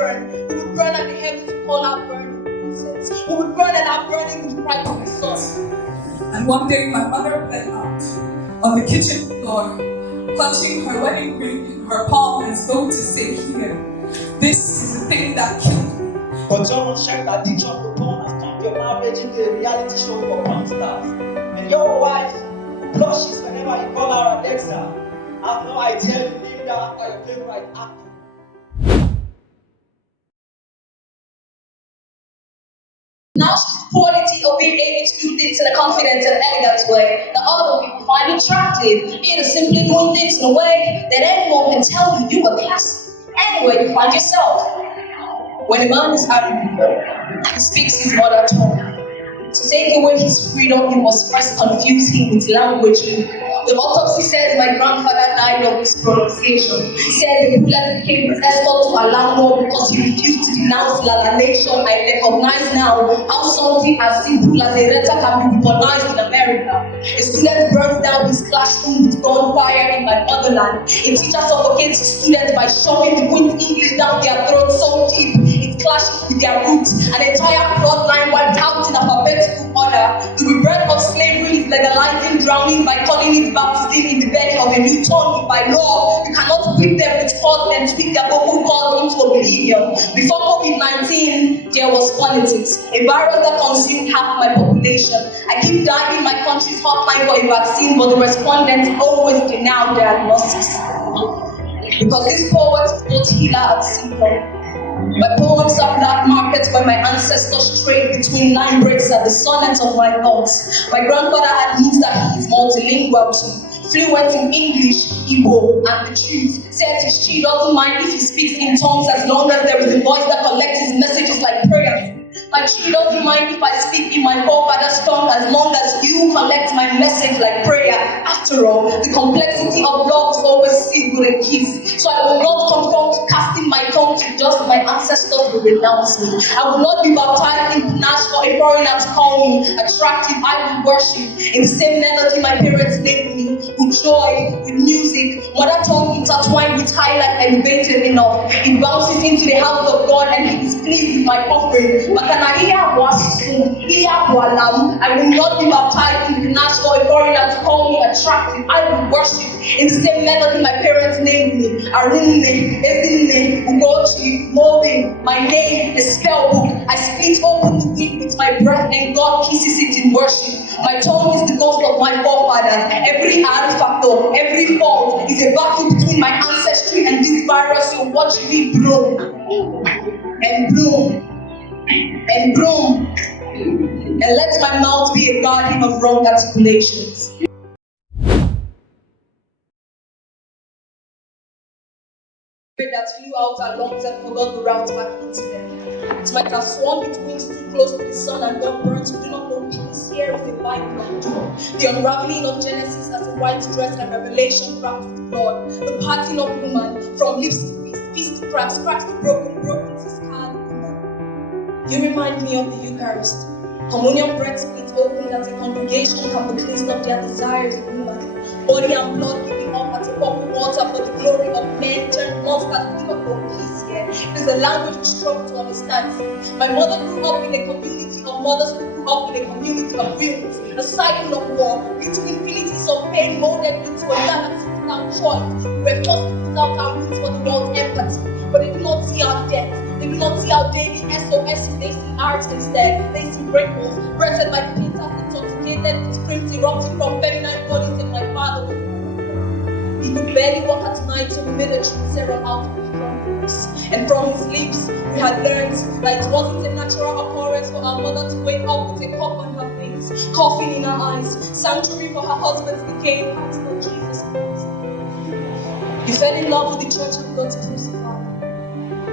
burn. We would burn and the heavens would call out burning incense. We would burn and our burning would cry to the sun. And one day my mother went out on the kitchen floor, clutching her wedding ring in her palm as though to say, "Here, this is the thing that killed me." But someone checked addiction to porn has turned your marriage into a reality show for porn stars. And your wife blushes whenever you call her Alexa. I have no idea you named her after your favorite actor. Now she's the quality of being able to do things in a confident and elegant way that other people find attractive. It is simply doing things in a way that anyone can tell you are classy. Anywhere you find yourself. When a man is arrogant, he speaks his mother tongue. To take away his freedom, you must first confuse him with language. The autopsy says my grandfather died of this pronunciation. He said the bullet became his escort to allow more because he refused to denounce Lala Nation. I recognize now how something as simple as a letter can be weaponized in America. A student burns down his classroom with gunfire in my motherland. A teacher suffocates his students by shoving the wind English down their throats so deep it clashes with their roots. An entire bloodline wiped out in alphabetical order. The rebirth of slavery is legalizing drowning by calling it baptism in the belly of a new tongue. By law, you cannot whip them with cords and tweak their vocal cords into oblivion. Before COVID-19, there was politics, a virus that consumed half my population. I keep dialing my country's hotline for a vaccine, but the respondents always deny diagnosis. Because this poet is both healer and symptom. My poems are black markets where my ancestors trade between line breaks and the sonnets of my thoughts. My grandfather admits that he is multilingual too, fluent in English, Igbo, and the truth. Says his she doesn't mind if he speaks in tongues as long as there is a voice that collects his messages like prayers. My tree doesn't mind if I speak in my forefather's tongue as long as you collect my message like prayer. After all, the complexity of love is always sealed with a kiss. So I will not confront casting my tongue to just my ancestors will renounce me. I will not be baptized in panache for a foreigner to call me attractive. I will worship in the same melody my parents named me, with joy, with music. Mother tongue intertwined with highlight elevated enough. It bounces into the house of God and he is pleased with my offering. I will not be baptized in panache for a foreigner to call me attractive. I will worship in the same melody my parents named me. Arunne, Ezinne, Ugochi, Moving. My name is spell book. I split open the wind with my breath and God kisses it in worship. My tongue is the ghost of my forefathers. Every artifact, every fault is a battle between my ancestry and this virus. So watch me bloom and bloom and bloom, and let my mouth be a guardian of wrong articulations. That flew out our lungs and forgot the route back into them. It might have sworn with wings too close to the sun and got burnt. We do not know peace. Here is a Bible and door. The unraveling of Genesis as a white dress and Revelation wrapped with blood. The parting of woman from lips to feast, feast to cracks, cracks to broken, broken to scarred woman. You remind me of the Eucharist. Communion bread split open that a congregation can be cleansed of their desires of woman. Body and blood giving up at a cup of water for the glory of men turned monsters. We do not know peace here. It is a language we struggle to understand. My mother grew up in a community of mothers who grew up in a community of villains. A cycle of war, little infinities of pain molded into a galaxy without choice. We were forced to put out our roots for the world's empathy. But they do not see our death. They do not see our daily SOSs. They see art instead. They see breakballs, breathed by painters intoxicated with screams erupting from feminine bodies in my father. He could barely walk at night, so we made a truth serum out of his drunkenness. And from his lips, we had learned that it wasn't a natural occurrence for our mother to wake up with a cup on her face, coughing in her eyes, sanctuary for her husband's decay, Pastor Jesus Christ. He fell in love with the church and got crucified.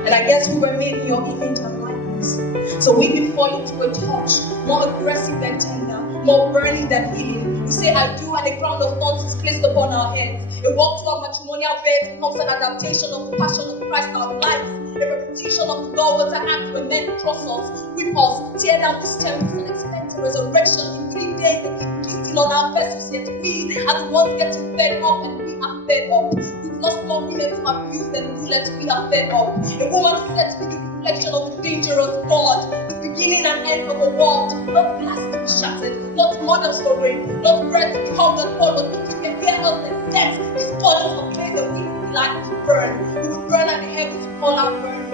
And I guess we were made in your image and likeness. So we will fall into a touch, more aggressive than tender, more burning than healing. We say I do, and a crown of thorns is placed upon our heads. A walk to our matrimonial bed becomes an adaptation of the passion of Christ our lives. A repetition of the Golgotha act when men cross us, whip us, tear down these temples and expect a resurrection in 3 days. They keep beating on our vessels, yet we are the ones getting fed up, and we are fed up. We lost more women to abuse than ruler to be a fed up. A woman said to be the reflection of the dangerous God, the beginning and end of a world, not glass to be shattered, not mothers for rain, not bread to be hung and poured, but if you can hear us and death, these bodies of men that we like to burn. We would burn at the heavens to call our burning.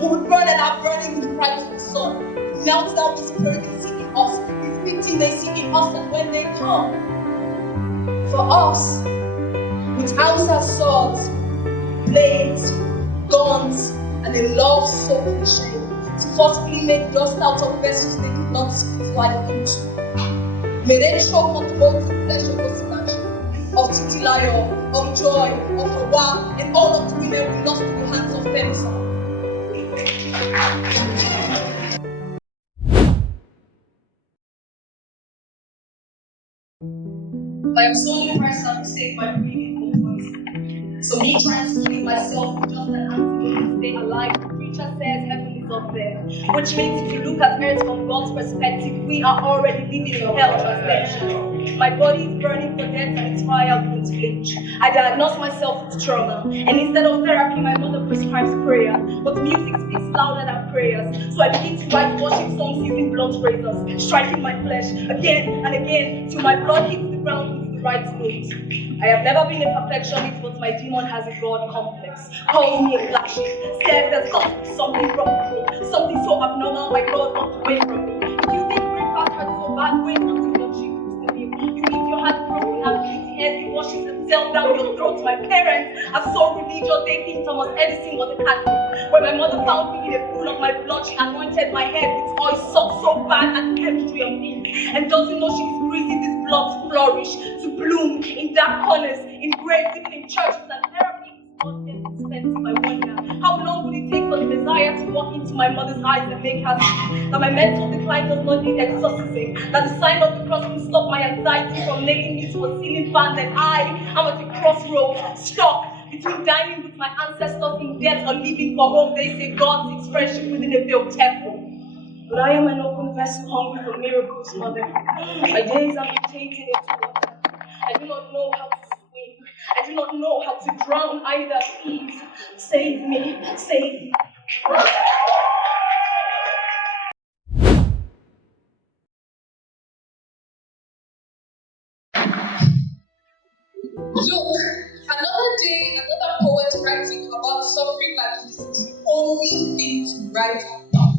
We would burn at our burning with the bright of the sun. We melt down the spirit they seek in us, the victim they seek in us, and when they come for us, with answer swords, blades, guns, and a love so cliche, to forcefully make dust out of vessels they did not speak life into. May they choke on the molten flesh of Osinachi, of Titilayo, of Joy, of Hawa, and all of the women we lost in the hands of Femsa. I am so impressed at mistake my breathing voice. So me trying to keep myself with just an antidote to stay alive. The preacher says heaven is up there, which means if you look at earth from God's perspective, we are already living in hell translation. My body is burning for death and its fire won't flinch. I diagnose myself with trauma, and instead of therapy, my mother prescribes prayer. But music speaks louder than prayers, so I begin to write worship songs using blunt razors, striking my flesh again and again till my blood hits the ground with the right note. I have never been a perfectionist, but my demon has a God complex. Calls me a black sheep, says there's got to be something wrong with me, something so abnormal my God walked away from me. If you think breakfast hurts so bad, wait until your cheek proves the name. You eat your heart broken and PTSD washes itself down your throat. My parents are so religious, they think Thomas Edison was a Catholic. When my mother found me in a pool of my blood, she anointed my head with oil so bad at the chemistry of things, and doesn't know she's greasing this blood to flourish, to bloom in dark corners, in graves, even in churches and therapy. It's not that expensive, I wonder. How long would it take for the Messiah to walk into my mother's eyes and make her see that my mental decline does not need exorcising, that the sign of the cross will stop my anxiety from nailing me to a ceiling fan, that I am at a crossroads, stuck between dining with my ancestors in death or living for hope. They say God seeks friendship within a veiled temple. But I am an open vessel hungry for miracles, Mother. My days are mutated into water. I do not know how to swim. I do not know how to drown either. Please, save me, save me. Look, another day, another poet writing about suffering like it's the only thing to write about.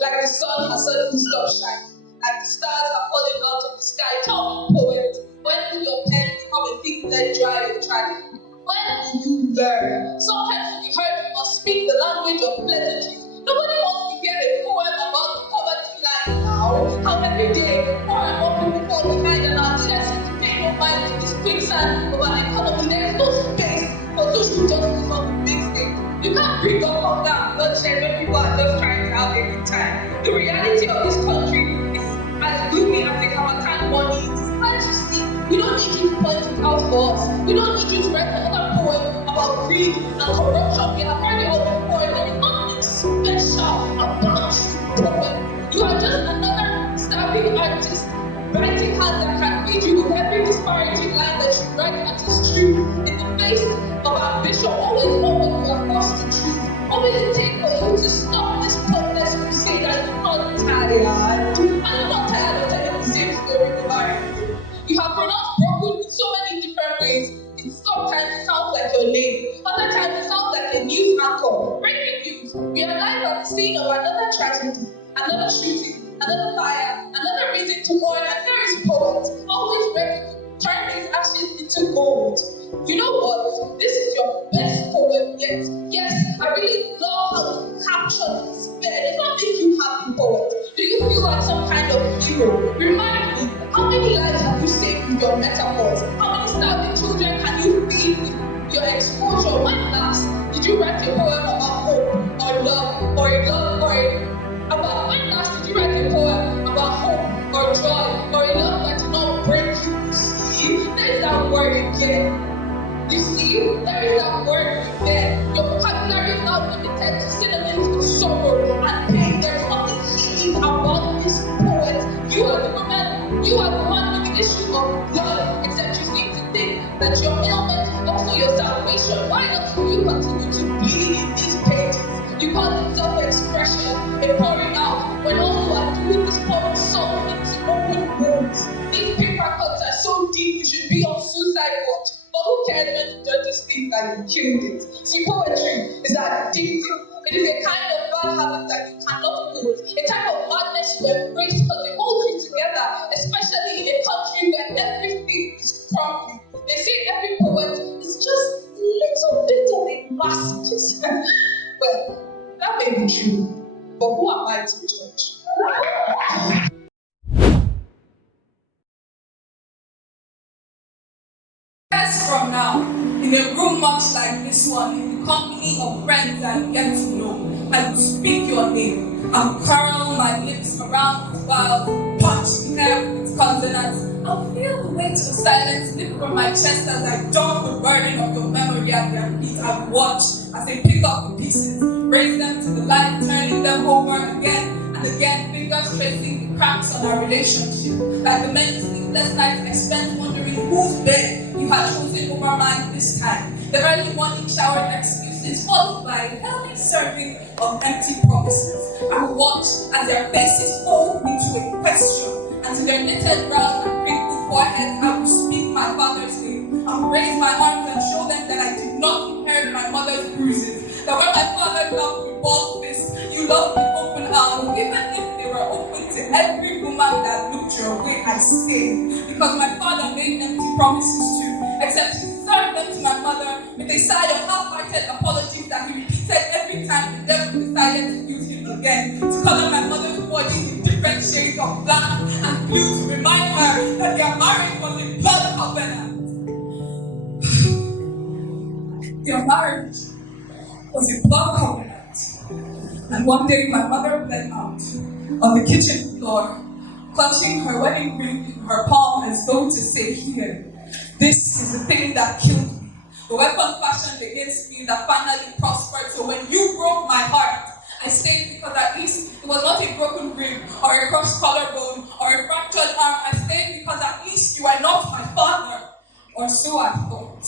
Like the sun has suddenly stopped shining, like the stars are falling out of the sky. Tell me, poet, when will your pen become a big lead dry and tragedy? When will you learn? Sometimes when you heard you must speak the language of pleasantries. Nobody wants to hear a poem about the poverty line now. How every day, more and more people fall behind and our leaders seem to pay no mind to this quicksand of an economy. There is no space for social justice on the big stage. You can't bring up hunger and bloodshed when people are just trying to have a good time. The reality of this country is as gloomy as the Hamatan money. It's hard to see. We don't need you to point it out for us. We don't need you to write another poem about greed and corruption. We have heard it all before. There is nothing special about you, poet. You are just another starving artist writing hand that can feed you with every disparaging line that you write that is true. In the face of ambition, always know when you are lost to truth. Always take for you to stop this pointless crusade. And you're not tired. I'm not tired of telling the same story over again. You have pronounced broken in so many different ways. Sometimes it sounds like your name. Other times it sounds like a news anchor. Breaking news. We are live at the scene of another tragedy, another shooting, another fire, another reason to mourn, and there is poet, always ready to turn his ashes into gold. You know what? This is your best poem yet. Yes, I really love how you capture the despair. Does that make you happy, poet? Do you feel like some kind of hero? Remind me, how many lives have you saved with your metaphors? How many starving children can you feed with your exposure? When last did you write a poem about hope, or love, or a love, or about when last did you write a poem about hope, or joy, or a love that did not break you? You see, there is that word again. You see, there is that word again. Your vocabulary is not limited to synonyms of sorrow and pain. There is nothing healing about this poet. You are the woman, you are the one with the issue of blood, except you seem to think that your ailment is also your salvation. You call it self-expression, a pouring out, when all you are doing is pouring salt into open wounds. These paper cuts are so deep, you should be on suicide watch. But who cares when the judges think that you killed it? See, poetry is addictive. It is a kind of bad habit that you cannot lose. A type of madness you embrace because it holds you together, especially in a country where everything is crumbling. They say every poet is just a little bit of a masochist. Well, that may be true, but who am I to judge? Years from now, in a room much like this one, in the company of friends I get to know, I will speak your name. I'll curl my lips around the wild, punch the air with its consonants. I'll feel the weight of silence lift from my chest as I dump the burden of your memory at their feet. I watch as they pick up the pieces, raise them to the light, turning them over again and again, fingers tracing the cracks on our relationship. Like the many sleepless nights I spent wondering whose bed you had chosen over mine this time. The early morning shower excuses followed by a healthy serving of empty promises. I will watch as their faces fold into a question, and to their knitted brows and crinkled foreheads I will speak my father's name. I will raise my arms and show them that I did not inherit my mother's bruises. That when my father loved with both fists, you loved with open arms, even if they were open to every woman that looked your way. I stayed because my father made empty promises too, except he served them to my mother with a sigh of half-hearted apologies that he repeated every time the devil decided to use him again to color my mother's body in different shades of black and blue to remind her that their marriage was a blood covenant. Their marriage was a blood covenant. And one day my mother bled out on the kitchen floor, clutching her wedding ring in her palm as though to say, here, this is the thing that killed me. The weapon fashioned against me that finally prospered. So when you broke my heart, I stayed because at least it was not a broken rib or a crushed collarbone or a fractured arm. I stayed because at least you are not my father, or so I thought.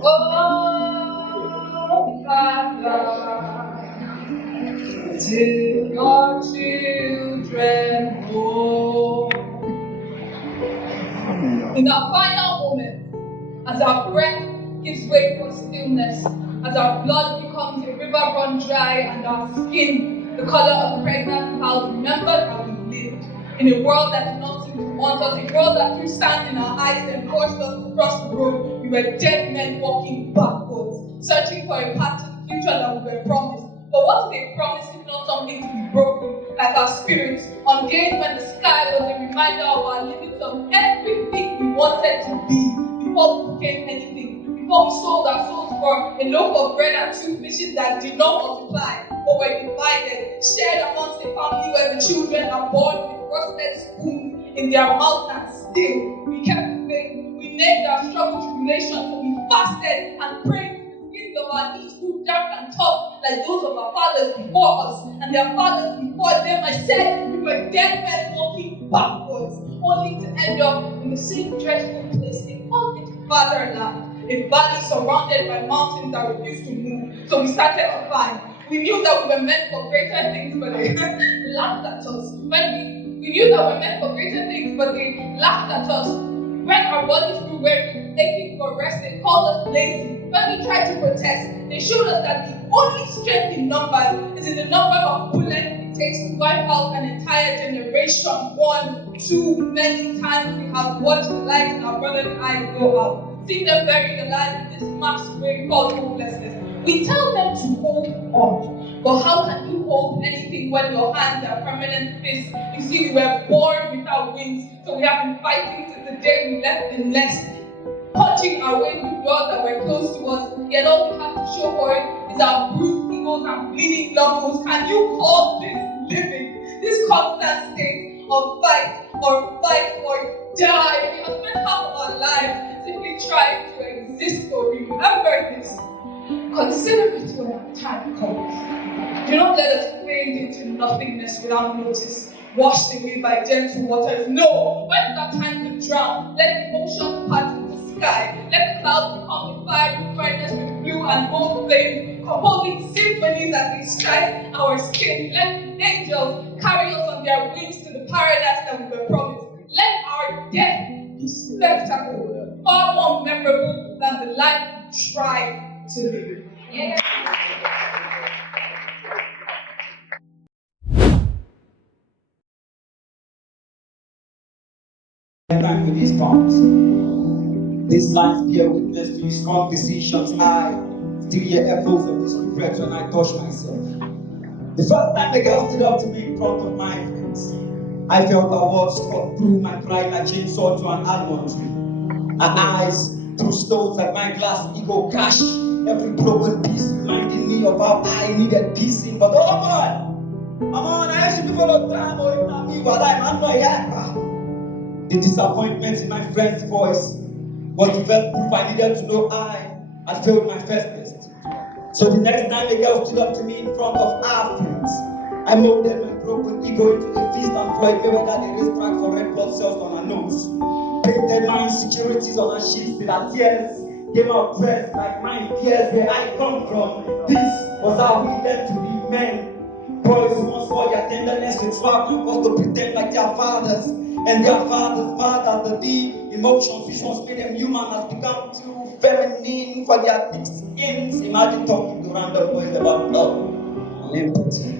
Oh, Father, take your children home. In our final moment, as our breath gives way for stillness, as our blood becomes a river run dry and our skin the color of pregnant cows, remember that we lived in a world that did not seem to want us, a world that threw sand in our eyes and forced us to cross the road. We were dead men walking backwards, searching for a path to the future that we were promised. But what is a promise if not something to be broken, like our spirits, on days when the sky was a reminder of our limits of everything we wanted to be before we became anything, before we sold our souls for a loaf of bread and 2 fishes that did not multiply, but were divided, shared amongst a family where the children are born with rusted spoons in their mouths, and still we kept faith. We named our struggle tribulations, we fasted and prayed. Of our knees grew dark and tough like those of our fathers before us and their fathers before them. I said we were dead men walking backwards, only to end up in the same dreadful place they called it fatherland, a valley surrounded by mountains that refused to move. So we started to climb. We knew that we were meant for greater things, but they laughed at us. We knew that we were meant for greater things, but they laughed at us. When our bodies grew weary, aching for rest, they called us lazy. When we tried to protest, they showed us that the only strength in numbers is in the number of bullets it takes to wipe out an entire generation. One, too many times we have watched the light in our brothers' eyes go out, seeing them buried alive in this mass grave called hopelessness. We tell them to hold on, but how can you hold anything when your hands are permanent fists? You see, we were born without wings, so we have been fighting since the day we left the nest, punching our way through doors that were close to us, yet all we have to show for it is our bruised egos and bleeding lungs. Can you call this living? This constant state of fight or die? We have spent half of our lives simply trying to exist, but remember this. Consider it when our time comes. Do not let us fade into nothingness without notice, washed away by gentle waters. No, when it's our time to drown. Let emotions part in the sky. Let the clouds become the fire we brightness with blue and gold flames, composing symphonies as they strike our skin. Let angels carry us on their wings to the paradise that we were promised. Let our death be spectacle, far more memorable than the life we tried to live. Yeah. Thank you, these prompts. These lines bear witness to your strong decisions. I still hear echoes of these regrets when I touch myself. The first time a girl stood up to me in front of my friends, I felt a word struck through my pride like chainsaw to an almond tree. Her eyes threw stones like my glass ego cash. Every broken piece reminding me of how I needed piecing. But oh boy, I'm on, I should be followed time or if not me, while I'm not yet. The disappointment in my friend's voice was the first proof I needed to know I had failed my first test. So the next time a girl stood up to me in front of our friends, I molded my broken ego into a feast and Floyd Mayweather the racetrack for red blood cells on her nose. Painted my insecurities on her cheeks till her tears came out pressed like my fears where I come from. This was how we learned to be men. Boys who once saw their tenderness with swag and forced to pretend like their fathers. And their fathers, the deep emotions which once made them human has become too feminine for their thick skins. Imagine talking to random boys about love and empathy.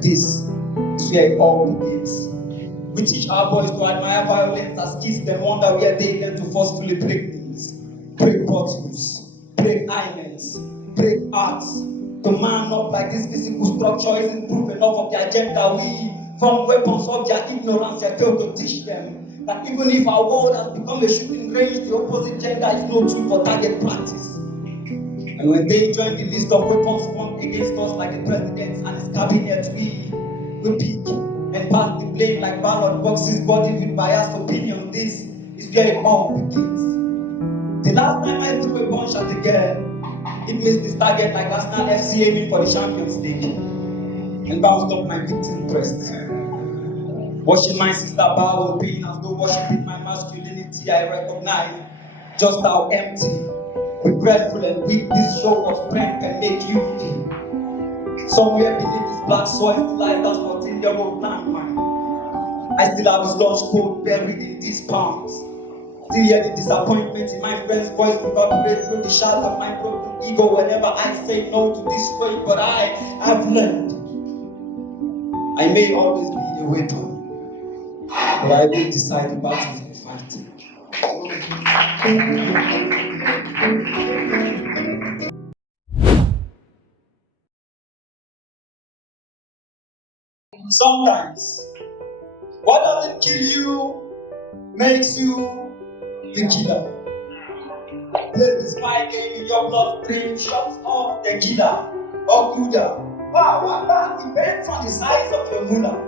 This is where it all begins. We teach our boys to admire violence as kids, then wonder where they learn to forcefully break things, break bottles, break islands, break arts. To man up like this physical structure isn't proof enough of their agenda. We from weapons of their ignorance, I fail to teach them that even if our world has become a shooting range, the opposite gender is no tool for target practice. And when they join the list of weapons formed against us like the president and his cabinet, we pick and pass the blame like ballot boxes, body with biased opinion. This is where it all begins. The last time I threw a punch at a girl, it missed the target like Arsenal FC aiming for the Champions League and bounced up my victim breast. Watching my sister bow in pain as though worshipping my masculinity, I recognize just how empty, regretful and weak this show of strength can make you feel. Somewhere beneath this black soil still lies that 14-year-old landmine. I still have his lunch coat buried in these palms. Still hear the disappointment in my friend's voice reverberate through the shadow of my broken ego whenever I say no to this way. But I have learned I may always be a weapon, but I will decide the battles I'm fighting. Sometimes, what doesn't kill you makes you the killer. Play this spy game in your bloodstream, shots off the killer or Buddha. Wow, depends on the size of your moolah.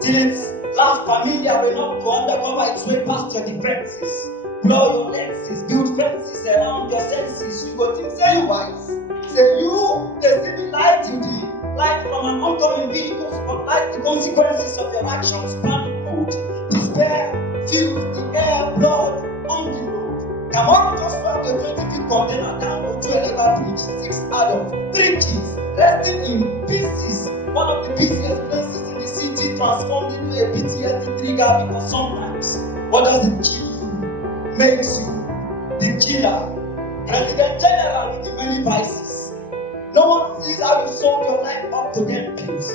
Till it's last familiar enough to undercover its way past your defenses. Blow your lenses, build fences around your senses. You go think say you wise. Say you, they still be light to the light from an oncoming vehicle, spotlight the consequences of your actions, panic mode. Despair fills the air, blood on the road. Tomorrow just found a 20-feet container down to a level bridge, 6 adults, 3 kids, resting in pieces. One of the busiest places in the city transformed into a PTSD trigger because sometimes what doesn't kill you makes you the killer. President General with the many vices. No one sees how you sold your life up to them pills.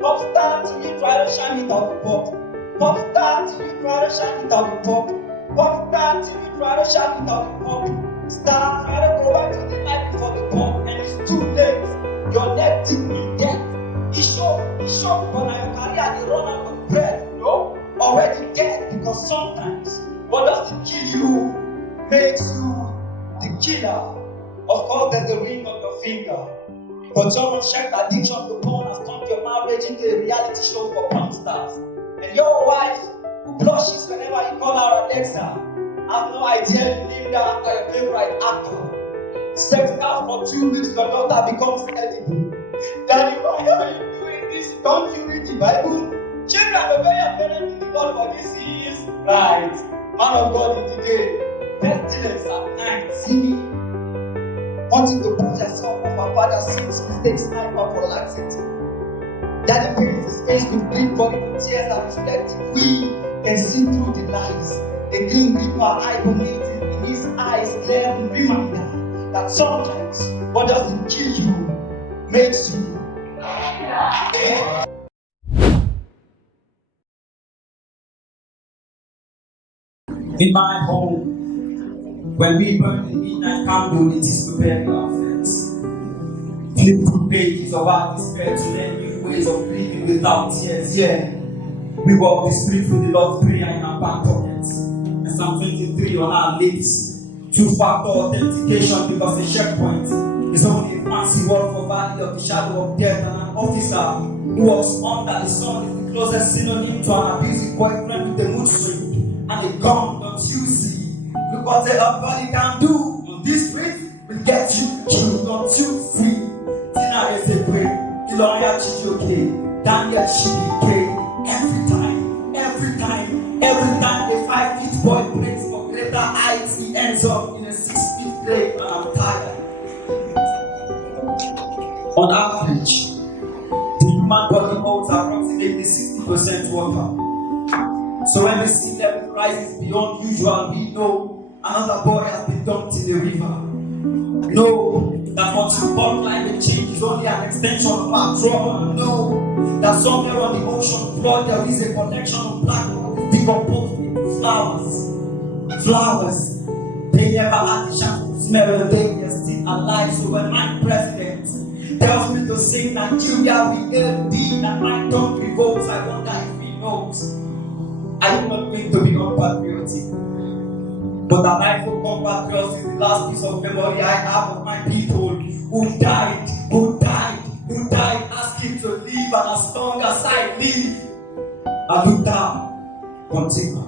Pop star till you try to shine it out the pop. Pop star till you try to shine it out the pop. Pop star till you try to shine it out the pop. Star try to go back to the night before the pop, and it's too late. Your neck deep in debt. It's short, but now your career they run out of breath, you know? Already dead, because sometimes what doesn't kill you makes you the killer. Of course, there's the ring on your finger. But someone's checked addiction to porn has turned your marriage into a reality show for porn stars. And your wife, who blushes whenever you call her Alexa, has no idea you named her after your favorite actor. Sex out for 2 weeks, your daughter becomes edible. Daddy, why are you doing this? Don't you read the Bible? Children obey your parents in the Lord, for this is right. Man of God in the day, pestilence at night. See, wanting to put yourself of our father's sins, mistakes, sniper for laxity. Daddy paints his face with bleed, body with tears that reflect it. We can see through the lies. The gleam deep our hibernating in his eyes, clear reminder that sometimes what doesn't kill you makes you. In my home, when we burn the midnight candle, it is to bury our friends. Flip through pages of our despair to learn new ways of living without tears. Yeah, we walk the street with the Lord's Prayer in our back pockets and Psalm 23 on our lips. Two-factor authentication because a checkpoint is only a fancy word for valley of the shadow of death, and an officer who walks under the sun is the closest synonym to an abusive boyfriend with a mood swing and a gun. Don't you see? Look what everybody can do on this street will get you killed. Don't you see? Tina is a great Iloya Chijoke, Daniel Shibike. Every time a 5 feet boy plays for greater heights, he ends up in a 6 feet grave, and I'm tired. On average, the human body holds approximately 60% water. So when the sea level rises beyond usual, we know another boy has been dumped in the river. Know that multiple climate change is only an extension of our trauma. Know that somewhere on the ocean floor there is a collection of black holes decomposed into flowers. Flowers. They never had the chance to smell and they are still alive. So when my president tells me to say Nigeria we LD and my tongue revolts, I wonder if he knows. I do not mean to be unpatriotic, but that I for compatriots is the last piece of memory I have of my people who died, asking to live, and as long as I live, I look down, continue.